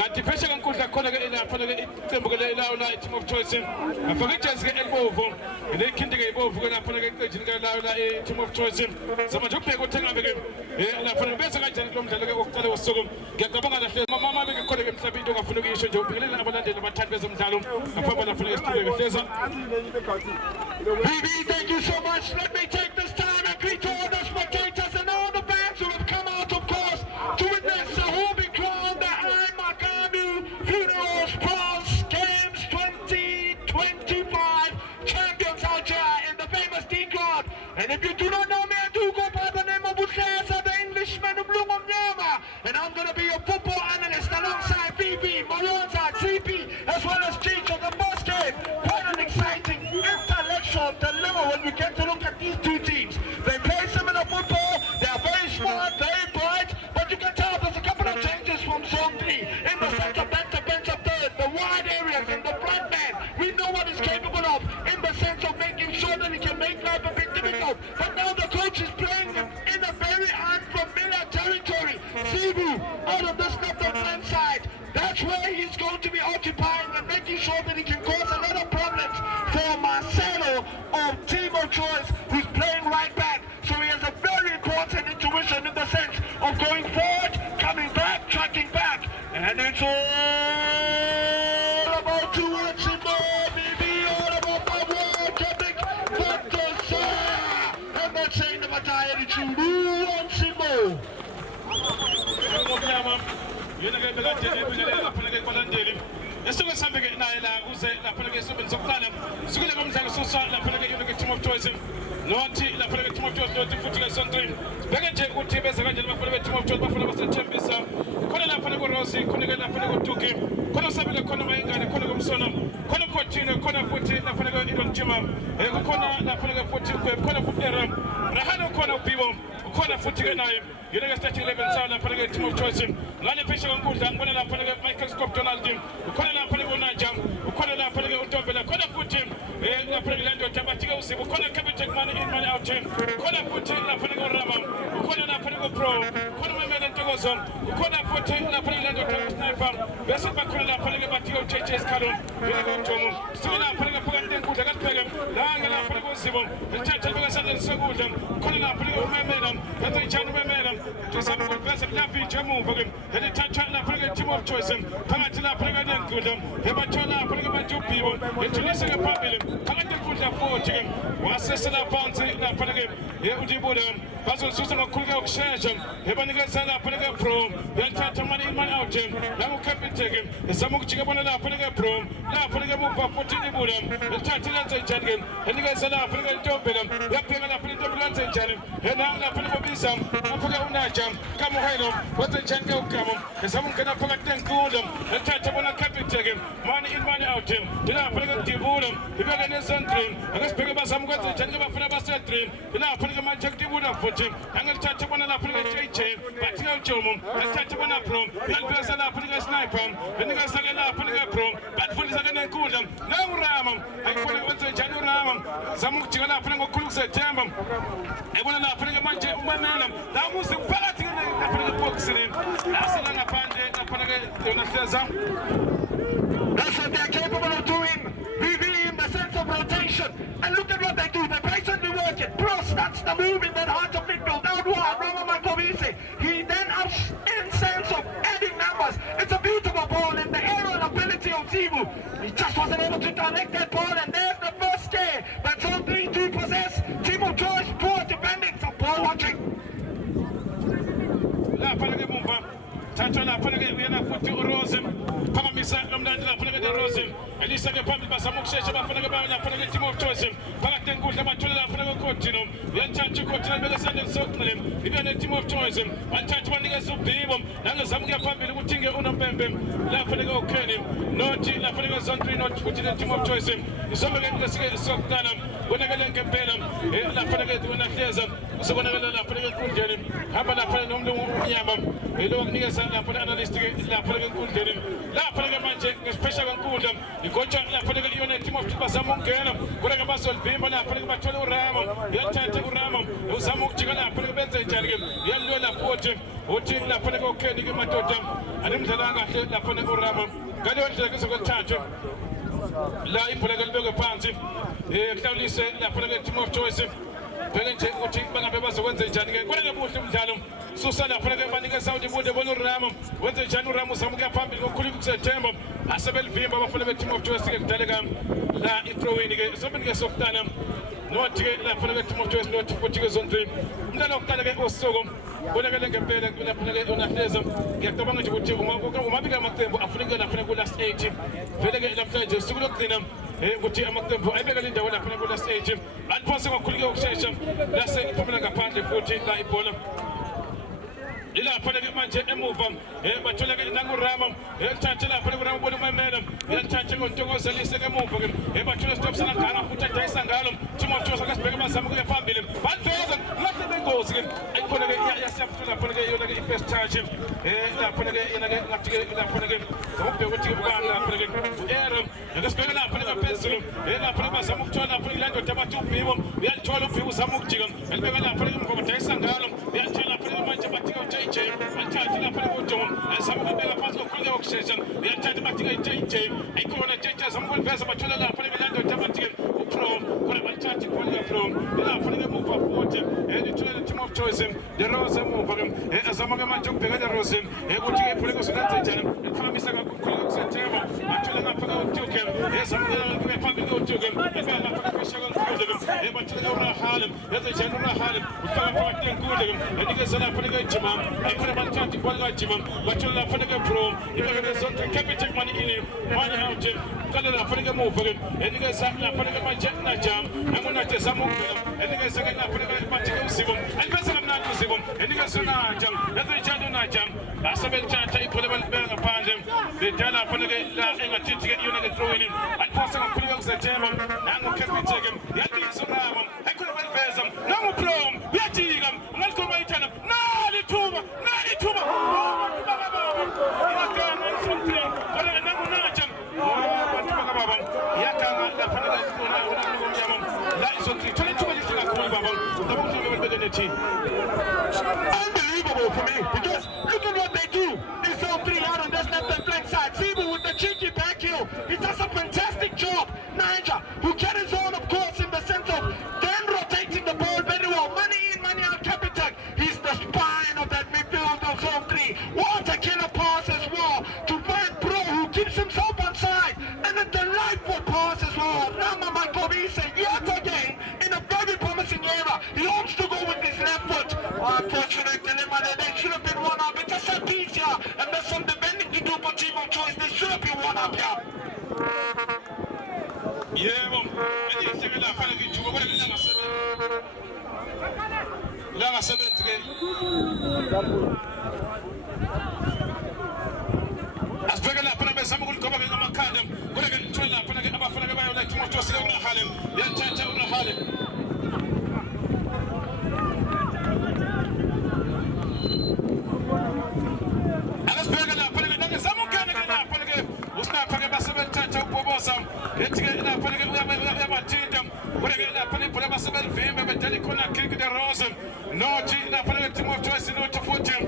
kanti phesha kankundla khona ke lapha ke iqembu ke la team of choice afaka ijazi ke elibovu lekhindi ke ibovu ke lapha ke iqejini ke la team of choice zamanje ukubheka uthengabe ke lapha bese kanjani lo mdlalo ke wokuqala wosuku ngiyacabanga lahle mama ke khona ke mhlawumbe into ongafuna ukuyisho nje ubhekelele abalandeli abathandi bezomdlalo ngaphambi lapha ke studio ke hleza BB, thank you so much. Let me take this time and greet all the spectators and all the fans who have come out, of course, to witness the Hobie Crown, the Al Makami Funerals Bronze Games 2025 champions out here in the famous D-Club. And if you do not know me, I do go by the name of Bukhesa, the Englishman of Lumumnyama. And I'm going to be your football analyst alongside BB, Malonza, CP, as well as Chicho, the boss game. Quite an exciting intellectual dilemma when we get to look at these two teams. They play similar football, they are very smart, very bright, but you can tell there's a couple of changes from zone 3. In the center, back to bench of third, the wide areas in the front man. We know what he's capable of in the sense of making sure that he can make life a bit difficult. But now the coach is playing in a very unfamiliar territory. Sibu out of this left hand side. That's where he's going to be occupying and making sure that he can cause a lot of problems for Marcelo of Team of Choice, who's playing right back. So he has a very important intuition in the sense of going forward, coming back, tracking back. And it's all about to watch him baby, all about the world, epic, what the sir. I'm not saying about attitude, who wants him more? yena ke belandeli ubingelela lapha ke balandeli esuke sambe ke naye la kuze lapha ke isobeni sokuqala sukule komdlalo sosa lapha ke yona ke team of choice nothi lapha ke team of choice nothi futhi ke sontrini beke nje ukuthi beze kanjani bafana be team of choice bafana basethembisa khona lapha ke Rosi khona ke lapha ke Tuki khona sabile khona mayingane khona komsona khona Khotino khona futhi lapha ke Idon Jima kukhona lapha ke futhi khona futhi Rahano khona uBibo khona futhi ke naye yena ke starting 11 sawa lapha ke team of choice ngane phesha kankundla ngibona lapha ke Michael Scott Donald ukhona lapha ke uNajam ukhona lapha ke uNtombela khona futhi lapha ke Lando Tabati ke usibo khona Captain Man in Man out khona futhi lapha ke uRama ukhona lapha ke Pro khona Memele Ntokozo ukhona futhi lapha ke Lando Sniper bese bakhona lapha ke bathi ke Churches Kalon yena ke Ntomo sona lapha ke phakathi enkundla kaSipheke la lapha ke usibo lithatha beka sandle sokudla khona lapha ke uMemela bathi njani uMemela tusaba ukuveza lavi njemuva ke elithatha lapha ke team of choice phakathi lapha ke enkundla ebathola lapha ke bantu uBhibo ethulise ke phambili phakathi enkundla futhi ke wasesela phansi lapha ke uDibulo bazosusa ngokukhulu ke ukushesha ebanikeza lapha ke Pro yathatha manje imali out la uCapitec esama ukujika bona lapha ke Pro lapha ke muva futhi Dibulo ethatha lenze njani ke enikeza lapha ke Ntombela yapheka lapha Ntombela lenze njani yena lapha ke Bisa lapha ke uNajam kamuhelo wenze njani ke uGamo esama ukungena phakathi enkundla ethatha bona Capitec money out lapha ke Dibulo ibeke nesentrin akasibheke bazama ukwenza njani ke bafuna basentrin lapha ke manje Dibulo futhi angelithatha bona lapha ke JJ bathi ke uJomo ethatha bona Pro yalibesa lapha ke Sniper enikeza ke lapha ke Pro batfundisa ke nenkundla la uRama ayifuna wenze njani uRama zama ukujika lapha ngokukhulu kusethemba ebona lapha ke manje uMamela la muzi phakathi ke lapha ke boxing asela ngaphandle lapha ke yona hleza. That's what they're capable of doing, BB, in the sense of rotation. And look at what they do, they patiently work it. Plus, that's the move in that heart of midfield. Now, Rama Markovisi, he then ups in sense of adding numbers. It's a beautiful ball in the aerial ability of Zimu. He just wasn't able to connect that ball, and there's the first scare. That's all 3-2 possess. Team of Choice, poor defending, some ball watching. Tata lapha ke uyena futhi uRose phakamisa nomndandi lapha ke Rose elisa ke phambili bazama ukushesha bafuna ke lapha ke team of choice phakathi enkundla bathola lapha ke Khotino uyathatha uKhotino beke sandle sokuqala ibene team of choice bathatha banikeza uBhibo nangezama ukuya phambili ukuthi ke uNompembe lapha ke uKenny nothi lapha ke Zontri nothi futhi team of choice isombe ke sokuqala bonakele ngempela lapha ke wena hleza usibonakala lapha ke enkundleni hamba lapha nomntu umnyama lo kunikeza lapha analyst lapha ke enkundleni lapha ke manje ngesiphesha kankundla igotsha lapha ke iyona team of bazama ukungena kodwa ke basolvimba lapha ke bathola uRama yathatha uRama uzama ukujika lapha ke benze njani ke yalwe lapha futhi uthi lapha koKenny ke madoda animdlala kahle lapha neUrama ngaleyo ndlela ke sokwethathu la ibhola ke libekwe phansi kuhlawulise lapha ke Team of Choice bheke nje ukuthi bangabe bazokwenza njani ke kweleke kuhle umdlalo susa lapha ke banike Saudi bude bona uRama wenze njani uRama usamuka phambili ngokukhulu kuSeptemba asebelivimba abafana beTeam of Choice ke kudaleka la i-throw-in ke sobeni ke sokutana nothi ke lapha ke Team of Choice nothi futhi ke zonke umdlalo wokuqala ke osuku bonakele ngempela lapha ke unahleza ngiyacabanga nje ukuthi umabika amaqembu afuneka lapha ku last 8 vele ke namhlanje usuku lokugcina ukuthi amaqembu ayibeka le ndawo lapha ku last 8 aliphose kakhulu ukushesha lase iphumela ngaphandle futhi la ibhola ilapha ke manje emuva bathola ke nanguRama ethathe lapha kuRama bona umemela yathathe ngontokozelise ke emuva ke bathola stop sanagana futhi adayisa ngalo Team of Choice akasibheke amazama kuya phambili baveza lahle bengozi ke ayikhona ke yasiyafuna lapha ke yona ke i-first touch lapha ke yena ke ngathi ke lapha ke ngokubheka ukuthi kubani lapha ke uEram akasibheke lapha ke phezulu lapha ke bazama ukuthola lapha ke lando tabathi uBhibo uyalithola uBhibo uzama ukujika elibeka lapha ke umgomo adayisa ngalo uyathola lapha ke manje bathi JJ athathe lapha kuJomo azama ukubeka phansi kokhulu okushesha uyathatha bathi JJ ayikhona JJ azama ukuveza bathola lapha ke lando tabathi uPro kona bathathe khona Pro lapha ke muva futhi lithola Team of Choice the Rose muva ke azama ke manje ukubheka the Rose ukuthi ke iphule kusenza njani iphamisa kakhulu kuSeptemba bathola lapha ke uTuke azama ke phambili ke uTuke ebeka lapha ke shaka kuZulu bathola ke uRahal yaze njani uRahal ufaka phakathi enkundla enikeza lapha ke Jima ayikhona bathathe ibhola Jima bathola lapha ke Pro ibeka ke zonke captain money ini manje out kala lapha ke muva ke enikeza lapha ke manje najam angonathe zamukela enikeza ke lapha ke bathi ke uSibo ayibesa kamnandi uSibo enikeza najam yaze njani najam asebelithatha ibhola balibeka ngaphandle bedala lapha ke la engathithi ke yona ke throw in aliphosa kakhulu ke kuSeptemba nangu captain ke yathi izonama ayikhona baliveza nangu Pro uyajika ungalikoma ithana nali thuba yakanga isontre kana nangu najam baba yakanga lapha ke ngomnyama la isontre thola thuba lihle kakhulu baba ndaba ukuthi ngibelebeke nethi unbelievable for me because look at what they do. They saw 3 out on this left and flank side. Sibu with the cheeky back heel. He does a fantastic job. Niger, who carries on, of course, in the sense of then rotating the ball very well. Money in, money out, Kapitak. He's the spine of that midfield of zone 3. What a killer pass as well to find Pro, who keeps himself on side. And a delightful pass as well. Rama Makovisa, yet again, in a very promising era. He hopes to go with his left foot. Unfortunate dilemma there. They should have been one up. It's a set piece here. And there's some defending to do for Team of Choice. They should have been one up here. Yeah, mom. I think they're going to find a good job. Lama 7 today. As big as I put up some good cover in the Macadam, but I can train up and I get up for a like Team of Choice over Harlem. Young Chanta over Harlem. No, Team of Choice, no to 14.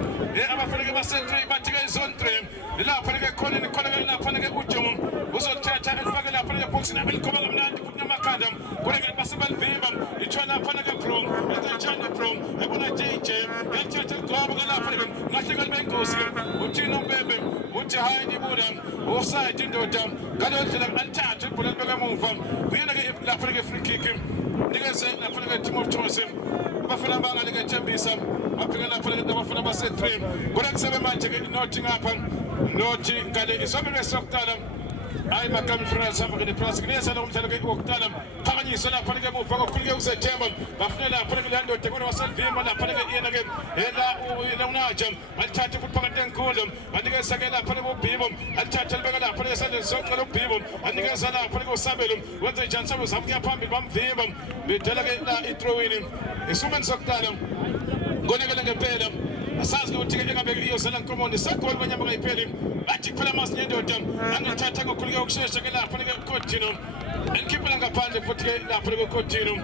I'm afraid of a century, but you guys on train. The Lapanaga Colin, Lapanaga Ujum, was on Church and Pagala books and I will come along to put the Macadam, when I get possible Vim, the China Panaga Prom, and the China Prom, and when I JJ, and Church and Global, nothing will make us here. Would you know, baby? Would you hide the Buddha? Offside in the jump, got on to the untouched, put a bigger move from. We are going to Lapanaga free kicking. Niggas say Lapanaga Team of Choice. Bafana banga liga chambisa apinga la pala ndaba fana ba set train gora kusebe manje nothing happen noti ngale isobele soktala ay makam France sama ke place ke sa la umtala ke oktala phakani sola pala ke mo phako kulike uSeptemba bafana la pala ke lando tegona wasal vima la pala ke yena ke ela unaja althathe futhi phakathi enkundla andike sakela pala ko Bhibo althathe libeka la pala esandle soqala uBhibo andike sala pala ko Sabelo wenze njani sabo zamuke phambili bamvimba bedala ke la i-throw-in isumen sokuqala ngonakele ngempela asazi ukuthi ke engabeke iyosala nkomondi sakholwa banyama kayipheli bathi kuphela masinya ndoda angithatha ngokhulike ukushesha ke lapha ke Coutinho enkipela ngaphandle futhi ke lapha ke Coutinho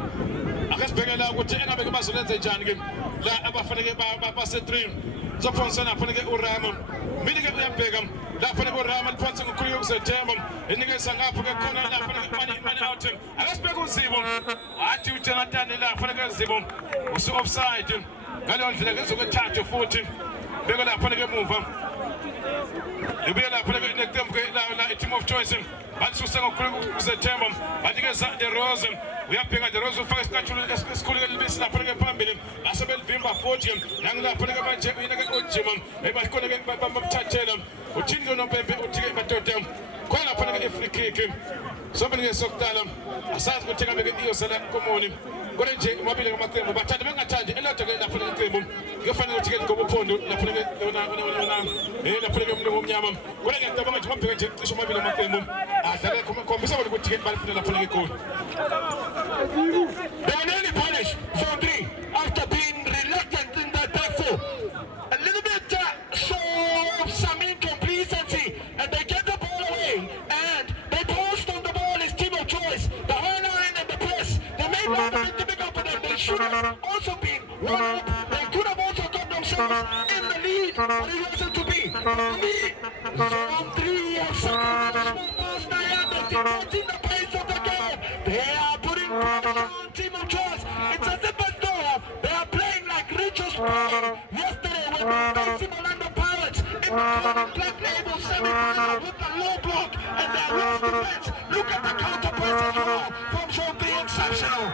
akasibhekela ukuthi engabeke bazolenza njani ke la abafanele base 3 zophonsa lapha ke uRama milike uyabheka lapha ke uRama liphansi ngokhuleka kuZethemba enikeza ngapha ke khona lapha ke mani out akasibeka uZibo athi uJonathan lapha ke uZibo usu offside ngaleyo ndlela ke zokuthatha futhi beka lapha ke emuva ibuye lapha ke neqembu ke la team of choice balisusa ngokhuleka kuZethemba banikeza the Rose uyabheka the Rose ufaka isikhathulu esikhulu elibisi lapha ke phambili asebelivimba 40 nangilapha ke manje uyina ke ujima ebakhona ke bamthathela uthini lo Mpempe uthi ke madoda khona lapha ke free kick sobe ke sokutala asazi ukuthi ngabe ke iyosala komoni kodwa nje mabili ngamaqembu bathanda bengathandi elodwa ke lapha ke iqembu kufanele ukuthi ke ngobuphondo lapha ke lapha ke umuntu omnyama kodwa ngiyacabanga nje mabheka nje cishe mabili ngamaqembu adlala khombisa ukuthi ke balifuna lapha ke goal. They were nearly punished, zone 3, after being reluctant in that back four. A little bit of some incomplacency, and they get the ball away, and they post on the ball is team of choice. The whole line and the press, they made one of it to pick up for them. They should have also been one up. They could have also got themselves in the lead, but it wasn't to be. Zone 3 have sacrificed in the pace of the game. They are putting pressure on team of choice. It's as if they are playing like Richards played yesterday when they were facing Orlando Pirates in the Black Label semi-final with the low block and their rich defense. Look at the counter press as well from Zone 3, exceptional.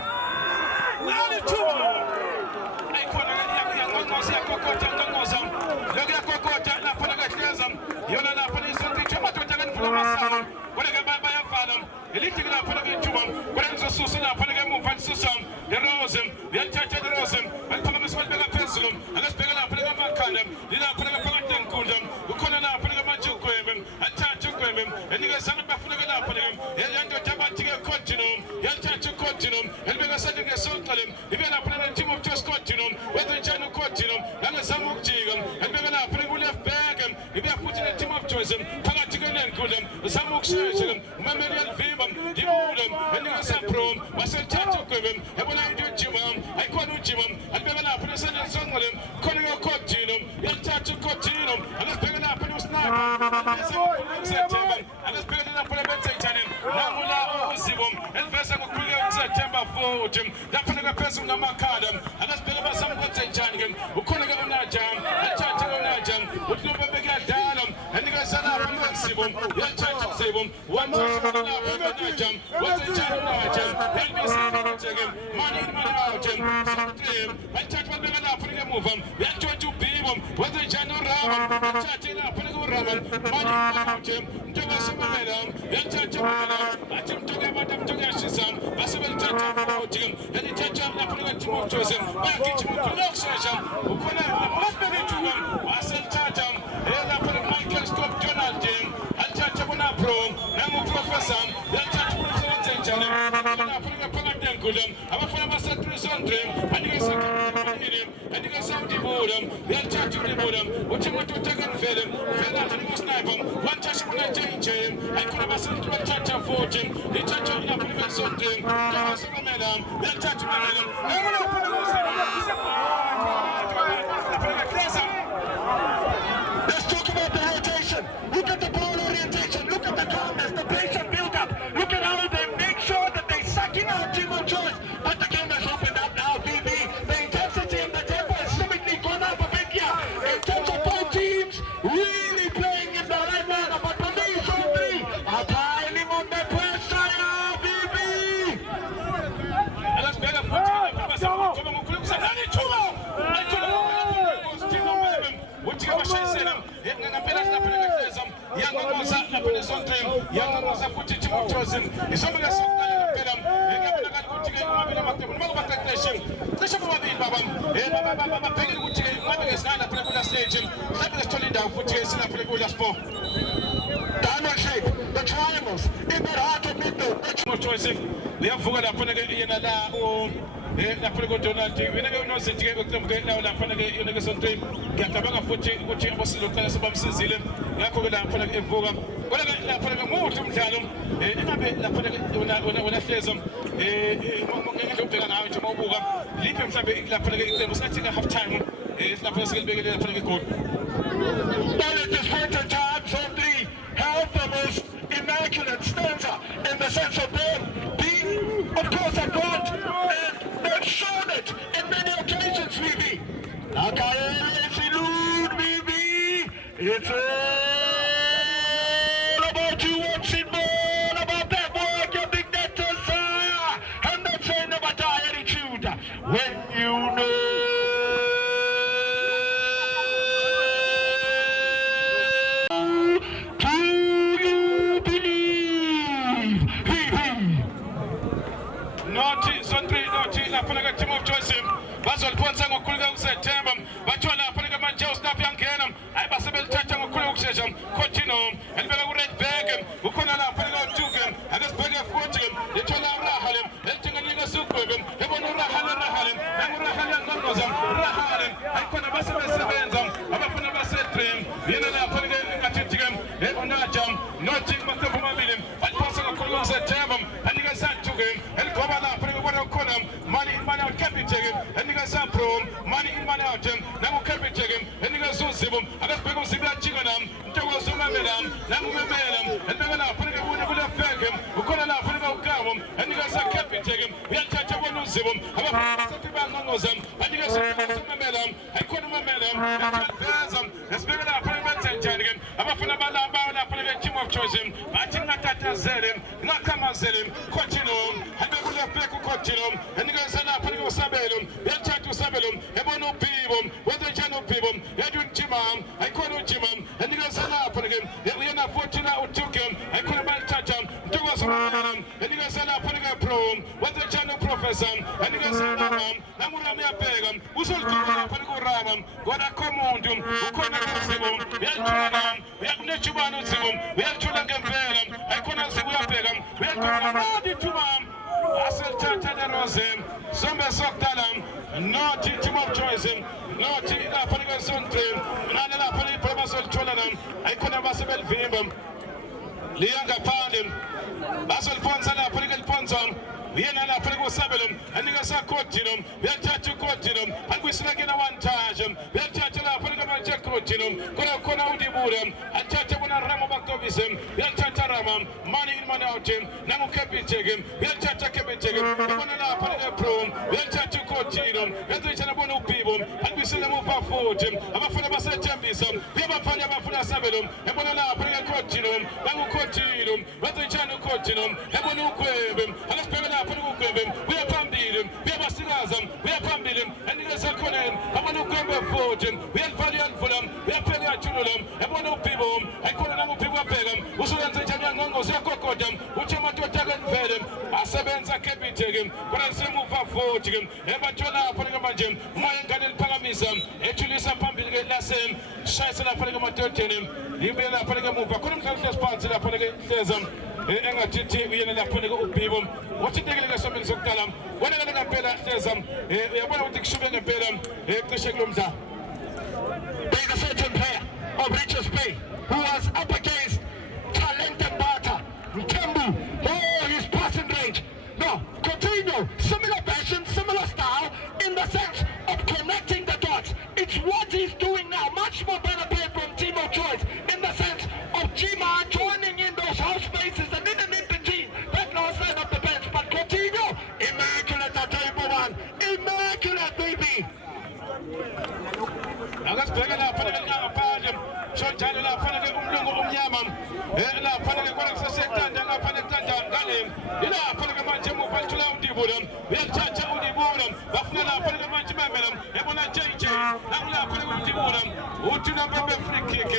Let's talk about the rotation. Look at the ball orientation. Look at the calmness, the pace and build up. Look at how they make sure that they suck in our team of choice. But the game has opened up now, BB. The intensity and the tempo has seemingly gone up a bit here. In terms of both teams really playing in the right manner. But for me, Zone 3 are piling on the pressure, BB. Diamond shape, the triangles, in that heart of middle. We have forgot to put again la prego Donald we no se tiga ko ke la pana ke ina ke sonte ke tabanga futhi ukuthi abasizokala sabamsizile ngakho ke la pana ke evuka kodwa ke lapha ke muhle umdlalo ingabe lapha ke wona hleza ngeke ubheka nawe nje mawubuka liphi mhlawumbe lapha ke iqembu sathi ka half time lapha sikelibekele lapha ke goal. But at this point in time, Zone 3 have the most immaculate stanza in the sense of them being, of course, a god, and they've shown it in many occasions, Vivi. It's all about you watching more about that work, your big net desire, and that's a never die attitude. When you know. Lapha team of choice bazoliphonsa ngokukhuluka kuSeptember bathola lapha ke manje uStaff yangena ayibasebelithatha ngokukhuluka ukushesha Coutinho elibeka ku right back ukhona lapha ke uTuke akasibheke futhi ethola uRahalem elithenganika suGwebe ebona uRahalem nanguRahalem ayikhona basebenza abafuna basetrain yena lapha ke ngathi ke onajam nothi maqembu amabili baliphosa ngokukhuluka kuSeptember anika saTuke eligoba lapha ke bona ukhona money out captain and you guys are pro money in money out now captain and you guys so simple I just pick up cigarette chicken to go so madam now and then I put it with a fag who couldn't laugh and you guys are captain we are touching one zibum and you guys are madam I couldn't madam let's bring it up again I'm a fan about team of choice I think that Zelim not come on Zelim Coutinho and we will have Coutinho and you guys are not putting Sabelum, they'll chat to Sabelum, Ebono Pibum, whether Jano Pibum, Edwin Chimam, I call him Chimam, and you guys are not putting him, we are not fortunate who took him, I could have touched him, to us around, and you guys are not putting a pro, whether Jano Professor, and you guys are not Namuramia Pegam, who's all going Ramam, what a commandum, who couldn't have we are Chulanam, we have Nechubano Zibum, we have Chulanam Peram, I couldn't see we are Pegam, we are going to Chumam. Asel Tata de Rosem, Somba Soktalam, no team of choice, no team of Pelican train, and a Pelican Professor Cholanam, I could have Basabel Vimum, Lianga Pounding, Basel Ponsala, Pelican Ponson, Vienna Pelican Sabelum, and you guys are Cotinum, we are Chachu Cotinum, and we snag in a one charge, we are Chachula Pelican Jack Cotinum, Kona Udibudum, and Chachabuna Ramabakovism, we are Chacharamam, money in money out him, Namu Captain Chegim, we are Chacha Chegim, we want to Pelican Prom, we are Chachu Cotinum, we are the Chanabono people, and we see them move forward him, I'm a fan of a Chambism, we have a fan of a Sabelum, and one of our Pelican Cotinum, Namu Cotinum, we are the Chanu Cotinum, and one who Quabim, and let's pay up. We are Pambilim, we have Asilazam, we are Pambilim, and you guys are Conan, I want to come back for him, we are Valiant for them, we are Pega Chulam, and one of people, I couldn't people pay them, who saw the Janangos, Kokodam, which I'm not to tell them, Asabenza kept taken, but I say move up for him, and Batula Pagamajim, Mayan Gadel Pagamism, actually some Pambil lesson, Shaisana Pagamatin, you be a Pagamove, I couldn't come to sponsor the Paganism. Enga titi we na pone ko ubibom wati tegele so men soktalam wona nga pela tezam ya bona utik shube nga pelam to sheglumza there's a certain player of Richards Bay who was up against talented Bata Mkembu. Oh, his passing range, no, Coutinho, similar passion, similar style in the sense of connecting the dots. It's what he's doing now, much more better play from team of choice in the sense of Gima joining in those house spaces and in between that north side of the bench. But Coutinho, immaculate at table one, immaculate baby. Agas pega la pala nga pajem shotana la pala ke umlungu umnyamam la pala ke kwa sa sektanda nga pala tanda galim ila pala ke manje mu patula udibudam ya chacha udibudam bafuna la pala ke manje mamelam e bona jeje la pala ke udibudam utuna bebe free kick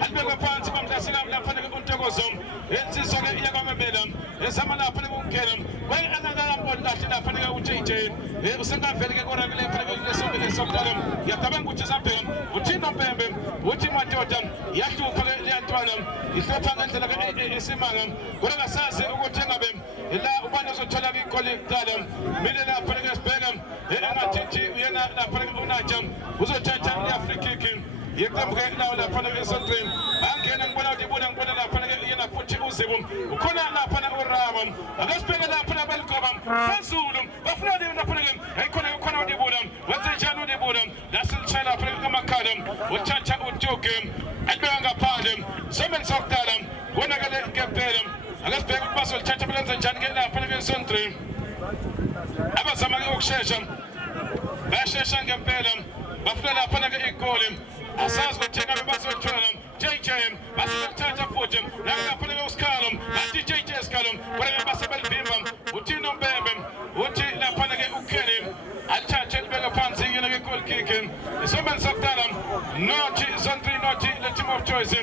albe ko panti bam tasila la pala ke untogozom enzi soge iya ba mamelam e sama la pala ke kelam way anaga lam bon la pala ke ujeje e usanga vele ke kora le pala ke sobe ke soktalam ya tabangu chizampe utina pembe utima totam yatu pale yantwanam isopanga ndela ke isimanga kora sase ukuthenga bem ila ubana zothola ke collectalam mile la pale ke spegam engathithi uyena la pale ke unajam uzothatha iAfrica kicking yekamke la pale ke sontrim angena ngibona udibona ngibona la pale ke kuzibu ukhona lapha na urama akasibheka lapha na balikoba phezulu bafuna lapha ke khona udibula wenze njani udibula lasilchela lapha kamakhala uthatha ujoke abeka ngaphandle semen sokudala wonakale ngempela akasibheka ukuthi basolithatha belenze njani ke lapha ke Sondre abazama ukushesha bashesha ngempela bafuna lapha ke igoli asazi ukuthi ngabe bazothola JJ basithatha futhi lapha ke uSkalom athi JJ Skalom kodwa basebelibimba uthi Nombembe uthi lapha ke uKelly athathe libeka phansi yena ke goal kick isomen sokudala nothi Sondre nothi the team of choice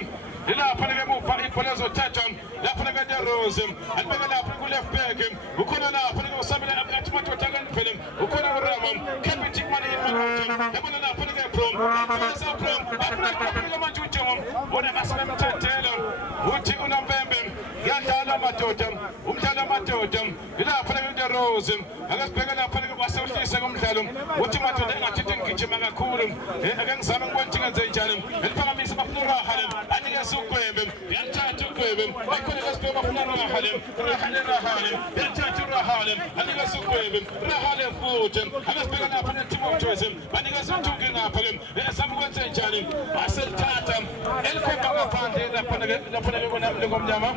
lapha ke muva ibhola ezothathwa lapha ke the Rose alibeka lapha ku left back ukhona lapha ke usamela athi madoda kanivele ukhona uRama captain manje yabona lapha ke Prom bafuna manje uJomo bona basebemthathela uthi uNombembe yadala madoda umdlalo madoda lapha ke the Rose akasibheka lapha ke wasehlisa komdlalo uthi madoda engathi ngigijima kakhulu ake ngizama ngibona ngenze njani eliphakamisa bafuna urahala anikeza uGwebe yathatha uGwebe akhona kasibheka bafuna urahala yathatha urahala anikeza uGwebe urahala futhi akasibheka lapha neteam of choice banikeza uTuke lapha ke ezama ukwenza njani aselithatha elikhomba ngaphandle lapha ke bona ngomnyama.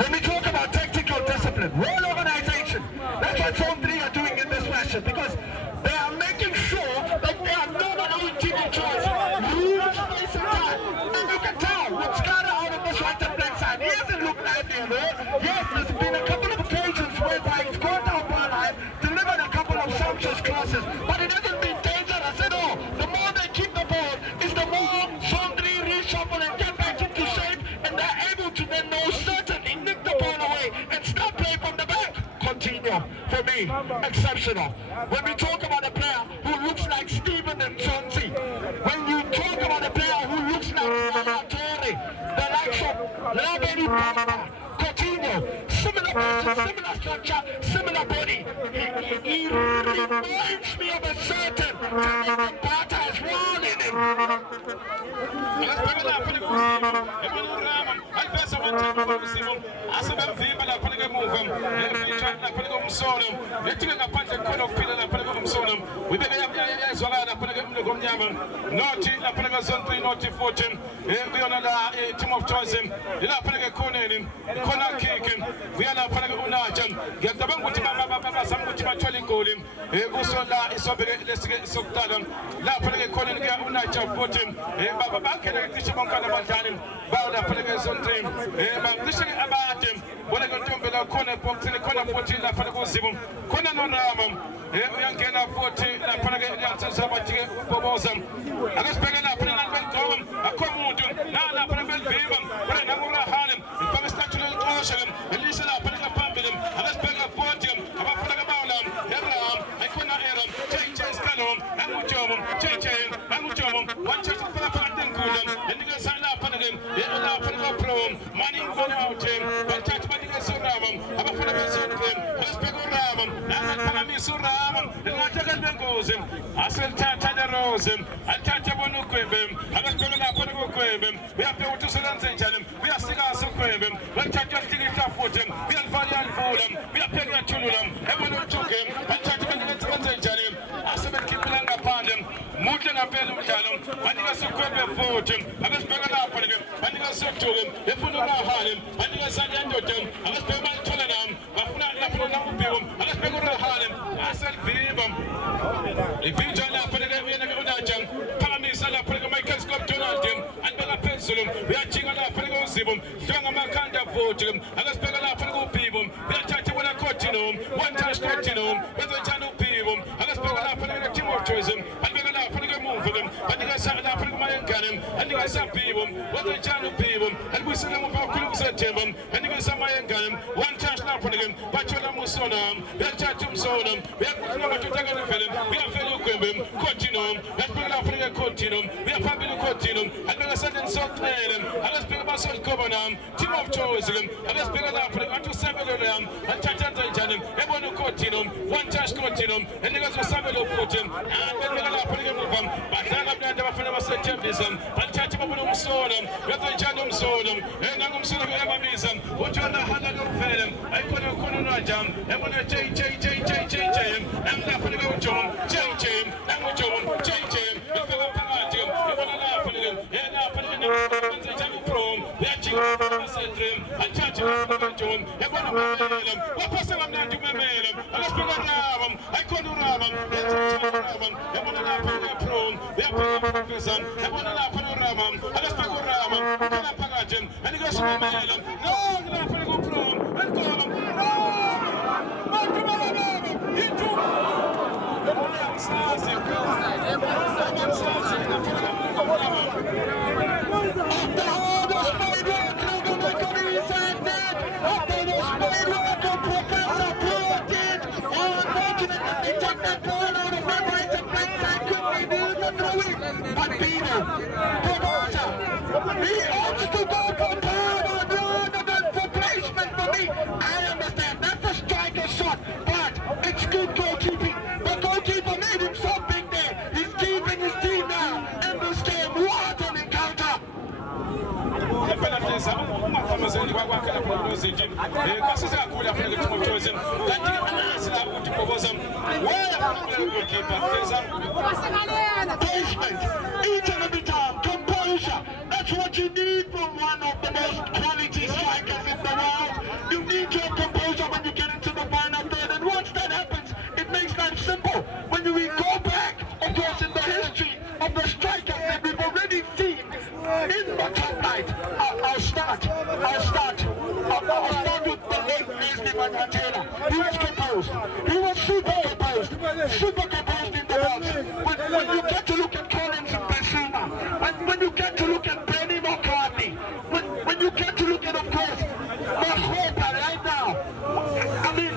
When we talk about tactical discipline, well organization, that's what Sondre are doing in this fashion because they are making sure that they are not only team of choice, huge space and time. And you can tell with Skara out of this right and black side, he hasn't looked lively, you know. Yes, there's been a couple of occasions whereby he's gone down by line, delivered a couple of sumptuous crosses, but it hasn't been dangerous at all. The more they keep the ball, is the more Sondre reshuffle and get back into shape, and they're able to then know certainly nick the ball away and start play from the back. Continue for me, exceptional. When we talk about a player who looks like Stephen and Chauncey, when you talk about a player who looks like Torre, the likes of Labeni Pasta, Coutinho, similar person, similar structure, similar body. He reminds me of a certain Pata as well in him. Noti 14 beyond the team of choice ila phaneke khoneni khona kick uyala phaneke unaja ngiyacabanga ukuthi bazama ukuthi bathole igoli kusola isobeke lesike sokudala la phaneke khoneni ke unaja 14 bakhele cishe bonke abadlali bawula phaneke Sondre bacishe abade bona ke Ntombela khona boxini khona 14 la phaneke uZibo khona noRama uyangena 40 la phaneke yatsasa bathi ke boboza akasibheke lapha nalibelgoba akho umuntu la phaneke belivimba bona namurahale ibhaka statue lenqosha elise lapha ngaphambili akasibheka 40 abafuna kabawula eRam aykhona eRam JJ Skalom angujomo one chance for the enkulu enikeza lapha lapha Prom money going out bathatha banikeza uRama abafuna bezondre akasibheka uRama naliphakamisa uRama ngatheka lengozi aselithatha the Rose athatha bona uGwebe akasibheka lapha uGwebe uyaphe ukuthi uselenze njani uyasikasa uGwebe bathatha uyafikisa futhi uyalivula uyaphe uyathulula ebona uTuke bathatha banikeza njani asebekhiphela ngaphandle muhle ngaphela umdlalo banikeza uGwebe futhi akasibheka lapha ke banikeza uTuke efuna uRahale banikeza indoda akasibheka bayithola nami bafuna lapha nakuBhiwo akasibheka uRahale aselivimba ivinja lapha ke uyena ke unaja phakamisa lapha ke Michael Scott Donald alibeka phezulu uyajinga lapha ke uZibo njengamakhanda futhi akasibheka lapha ke uBhiwo uyathatha bona Coutinho one touch Coutinho bezojana uBhiwo akasibheka lapha ke team of choice alibeka lapha ke muva banikeza lapha ke Mayengane anikeza uBhiwo bezojana uBhiwo alibuyisela muva kakhulu kuSethemba anikeza Mayengane one touch lapha ke bathola Musona uyathatha uMsona uyakuthina madoda kanivele uyavela uGwebe Coutinho yasibheka lapha ke Coutinho uyaphambili Coutinho alibeka sandeni sokunene akasibheka basolikoba nam team of choice akasibheka lapha athi usabelo yami athatha njani ebona uCoutinho one touch Coutinho enikeza usabelo futhi abeka lapha ke muva badlala abantu abafana baseThembisa bathatha babona uMsona bezojana uMsona nangumsona kuyababiza Uchona hana go film. I couldn't jam. I'm gonna change. I'm not gonna go change. I'm gonna change. I'm gonna He wants to go for power rather than for placement for me. I understand that's a striker shot, but it's good goalkeeping. The goalkeeper made himself big there. He's keeping his team now. And this game, what an encounter! Placement, each and every time, composure. That's what you need from one of the most quality strikers in the world. You need your composure when you get into the final third, and once that happens, it makes life simple. When you go back, of course, in the history of the strikers that we've already seen in the top night, I'll start with the late Leslie Mandela. He was composed. He was super composed in the box. When you get to look at Collins and Basuma, when you get to look at Benny McCartney, when you get to look at, of course, Mahopa right now, I mean,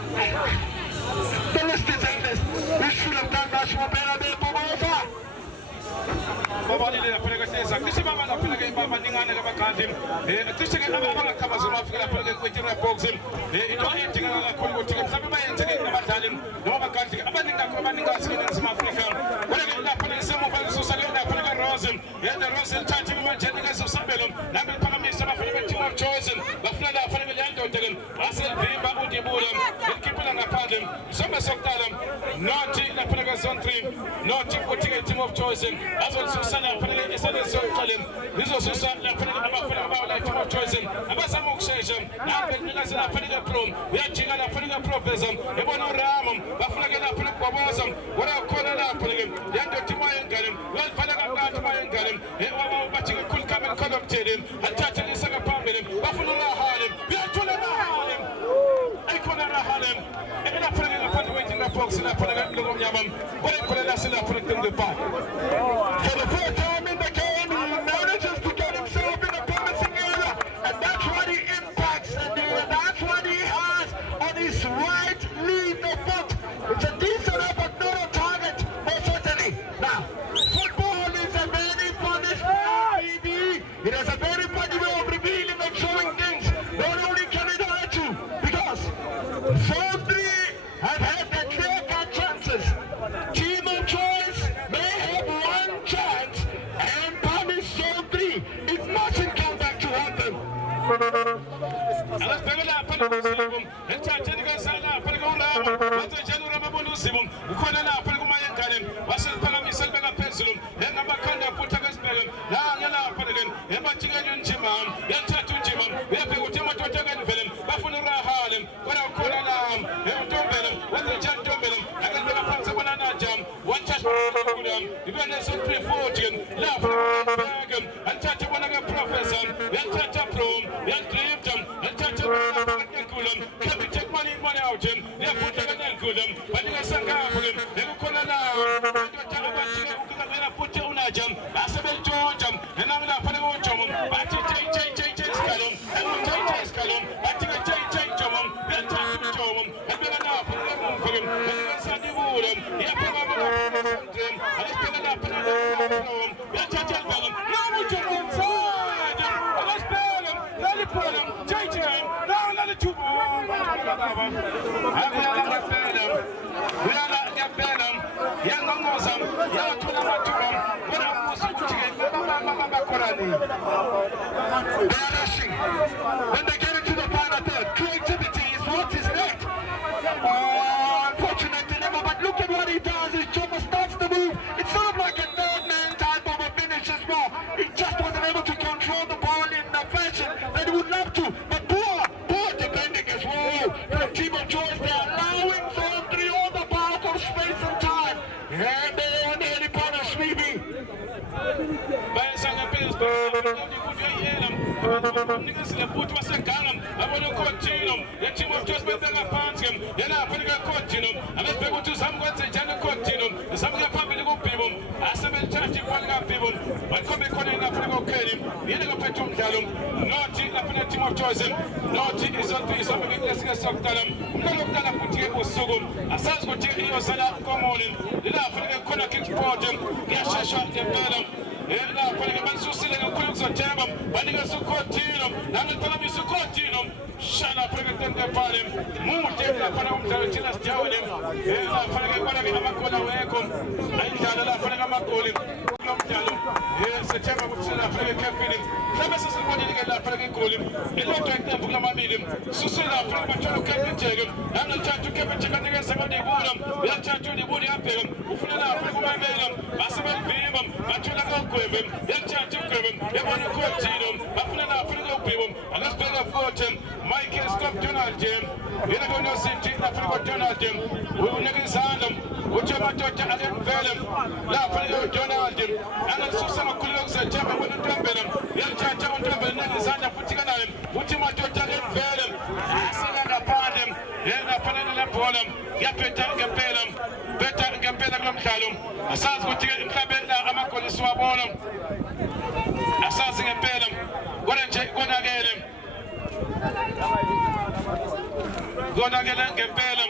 the list is endless. We should have done much more better than Bobosa. team of choice as well Susana Panel is a Kalim. This was Susana Panel team of choice. Abasam Station, Nagas and Apaniga Prom, we are Chigan Apaniga Professor, Ebono Ramum, Baflagan Apanic, what are Conan Apanigan, Yando Timayan Galim, well Panaga Timayan Galim, watching a cool come and conducted him, and touching the second pamphlet, Buffalo Harlem, we are Tolana Harlem, Iconana Harlem, and I'm putting up on waiting the folks in Apanaga Lugam, what I call it as an Apanic in the park. For the first time in the game, he manages to get himself in a promising area, and that's what he impacts, and that's what he has on his right knee, the foot. It's a decent up, but not on target, most certainly. Now, football is a very funny baby. It has a very funny way of revealing and showing things. Not only can it hurt you, because Zone 3 have had their clear-cut chances. Team of choice may have one chance and punish Zone 3. It mustn't come back to haunt them. When they get into the final ubhibo bakhombe khona lapha koKheli yena kaphethe umdlalo nothi lapha team of choice nothi izobeke lesike sokuqala umdlalo wokuqala futhi usuku asazi ukuthi iyosala komoni lapha khona Kicksport ngiyashesha ngempela lapha ke bansusile kakhulu kuzothemba banika sukhotino nangithola isukhotino shala pheketenge pale mude lapha umdlalo thina sijawule lapha ke kona ke amagola wekho ayidlala lapha ke amagoli lomdlalo sethemba ukuthi lapha ke Kevin mhlawumbe sesibonile ke lapha ke igoli elodwa iqembu lamabili susile lapha bathola uKevin Jeke nangithatha uKevin Jeke nikeze bandibula uyathatha unibuli yabheka ufuna lapha kumamela basebevimba bathola kogwebe yathatha ugwebe yabona ukhotino bafuna lapha kokubhibo akasibheka futhi Michael Stop Donald Jam yena kona sithi lapha koDonald Jam unika izandla uthi amadoda akemvele lapha koDonald Jam angalisusa amakhulu yokusethemba bona uNtombela yathatha uNtombela nika izandla futhi kanale uthi amadoda akemvele asika ngaphandle yena fanele la bola yaphetha ngempela betha ngempela kulomdlalo asazi ukuthi ke emhlabeni la amagoli siwabona asazi ngempela kodwa nje konakele ngempela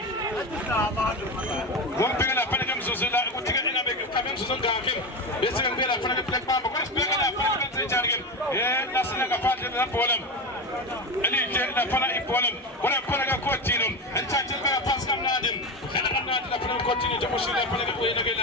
ngombheka lapha ke mzuzela ukuthi ke engabe kame mzuzu ngakhe bese ngibeka lapha ke Black Mamba kwasibheka lapha ke njani ke nasina ngaphandle la bola elihle lapha ibhola bona khona ke Khotino enthathe beka phansi kamnandi khona kamnandi lapha ke Khotino njengoshila lapha ke wena ke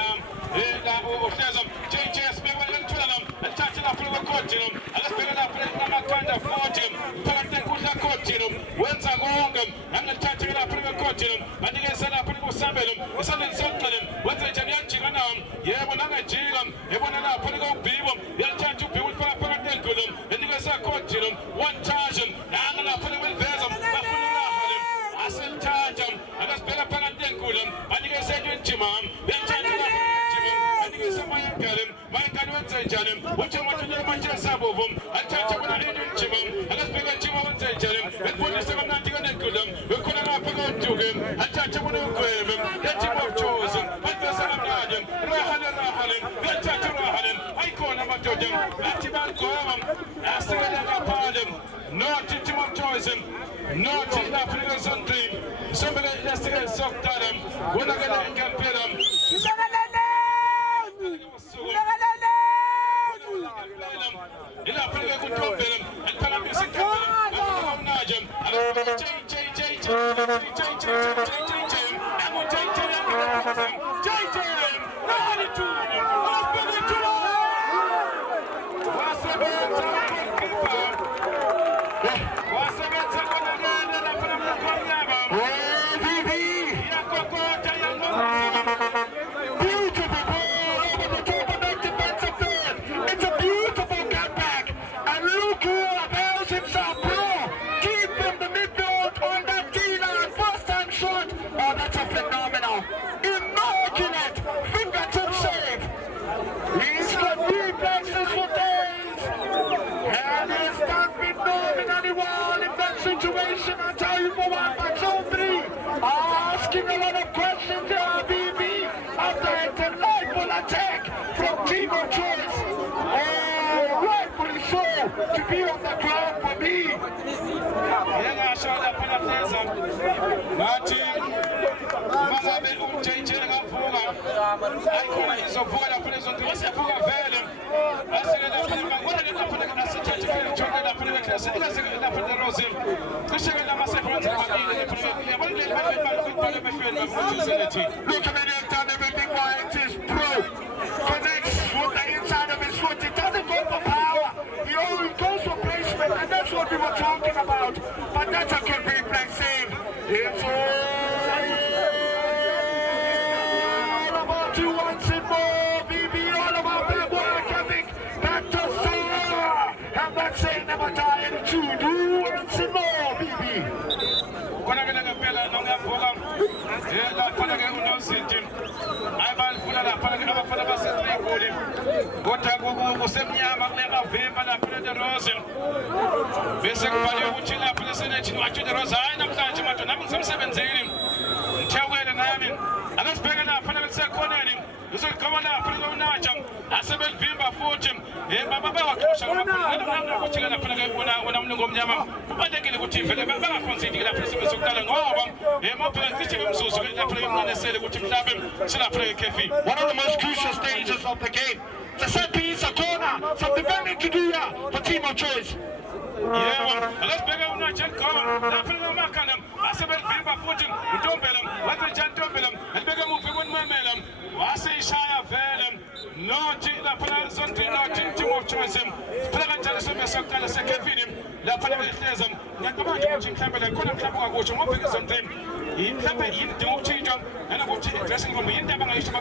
la uhleza JJ sibeka ngithola la enthathe lapha ke Khotino akasibheka lapha amakhanda futhi phakathi enkundla Khotino wenza konke angithathe lapha ke Khotino banikeza lapha kusambelo isandla sokuqala wenza njani yajika nawo yebo nangajika yebona lapha ke ubhibo yathatha ubhibo phakathi enkundla enikeza Khotino one charge nanga lapha kweliveza bafuna lahale asenthatha akasibheka phakathi enkundla banikeza njima yathatha lapha njima banikeza mayengane wenza njani uthi amathele manje sabovu athatha bona njima akasibheka njima wenza njani ekubonisa kamnandi kanenkundla bekhona lapha koduke athatha bona ugwebe yathimba uchozo bathesa kamnandi rahale yathatha ayikhona amadoda athi bangoma asikela ngaphandle nothi team of choice nothi lapha Dream sombele yasike sokuqala wonakala ngempela ilapha ke kuNtombela aliphakambisa ikhambela akumnaje I tell you for one, back zone 3, asking a lot of questions to RBB after a delightful attack from team of choice. Oh, rightfully so, to be on the ground for me. Yeah, I showed up in a place of Martin, Mazabe, JJ, I call it so for the place of the Fuga Valley. I said, what did I put a church of children up in the class? I said, up in the Rose. Look at me, everything white is pro. Connects with the inside of his foot. It doesn't go for power. He only goes for placement, and that's what we were talking about. But that's a good reflex save. It's all about you once and more. BB, all about that work ethic. That does so. And that's saying never tired to do once and more, BB. kusemnyama kuyabavimba lapha eDerosa bese kubhaliwe ukuthi lapha lesenethi waJuderosa hayi namhlanje madodana nami ngisemsebenzini ngithewele nami akasibheke lapha ekhoneni uzogqoka lapha uNaja asebelivimba futhi baba bawaxosha ukuthi lapha ke wona umlungu omnyama kubalekile ukuthi vele bangakhonsidi lapha isimo sokuqala ngoba mobile cishe umzuzu lapha emncanesele ukuthi mhlambe silapha ekhefi. One of the most crucial stages of the game. It's a set piece, a corner, something very big to do here for team of choice. Yeah, let's begin on that jet call. Lapha ngamakana asebelivimba futhi uNtombela wathi Ntombela albeka move one mamela wasishaya vele nothi lapha sonke nothi team of choice phela kanjalo sokuqala sekevini lapha lehleza ngiyacabanga ukuthi mhlambe la khona mhlambe ngakusho ngoba something mhlambe yini dinga ukutshintsha nanokuthi dressing room yini abangayisho